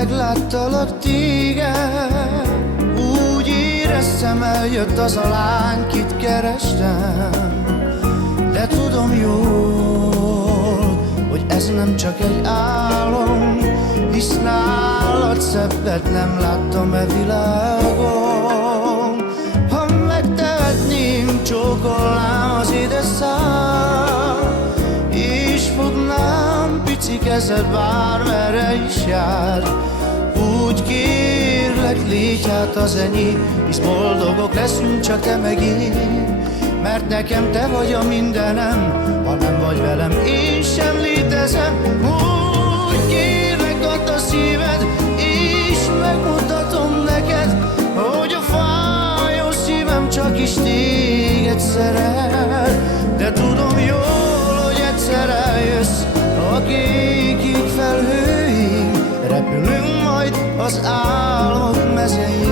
megláttalak téged, úgy éreztem, eljött az a lány, kit kerestem. De tudom jól, hogy ez nem csak egy álom, hisz nálad szebbet nem láttam e világon. Ha megtehetném, csókolnám az édes szám, és fognám pici kezed bármerre is jár. Úgy kérlek, légy hát az enyém, hisz boldogok leszünk csak te meg én. Mert nekem te vagy a mindenem, ha nem vagy velem, én sem létezem. Úgy kérlek, add a szíved, és megmutatom neked, hogy a fájó szívem csak is téged szeret. De tudom jól, hogy egyszer eljössz a kék felhőig, repülünk majd az álmok mezein.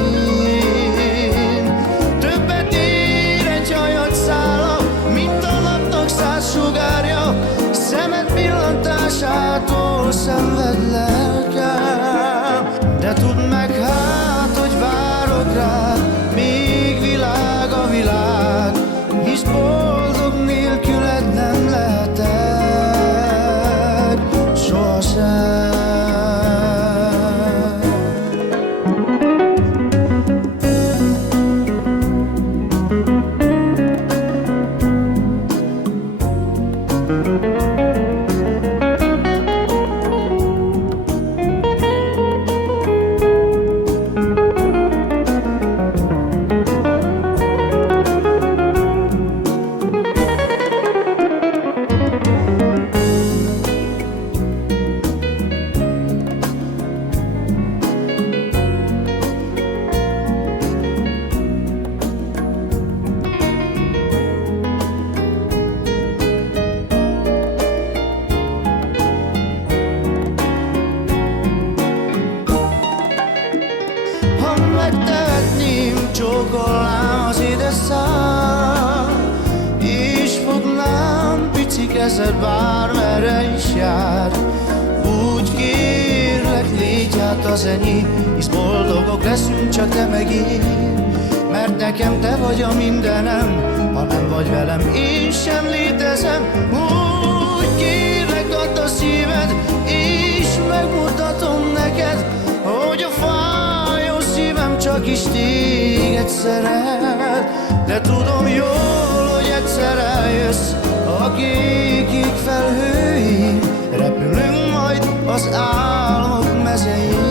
Többet ér egy hajad szála, mint a napnak 100 sugárja, szemed pillantásától szenved lelkem. De tudd meg hát, hogy várok rád, még világ a világ, hisz boldog nélküled nem lehetek sohasem. Megtehetném, csókolnám az édes szám, és fognám pici kezed bármerre is jár. Úgy kérlek, légy hát az enyém, hisz boldogok leszünk csak te meg én. Mert nekem te vagy a mindenem, ha nem vagy velem, én sem létezem. Úgy kérlek, add a szíved, és megmutatom neked, hogy a fájó szívem csak is téged szeret. De tudom jól, hogy egyszer eljössz a kék felhőig, repülünk majd az álmok mezein.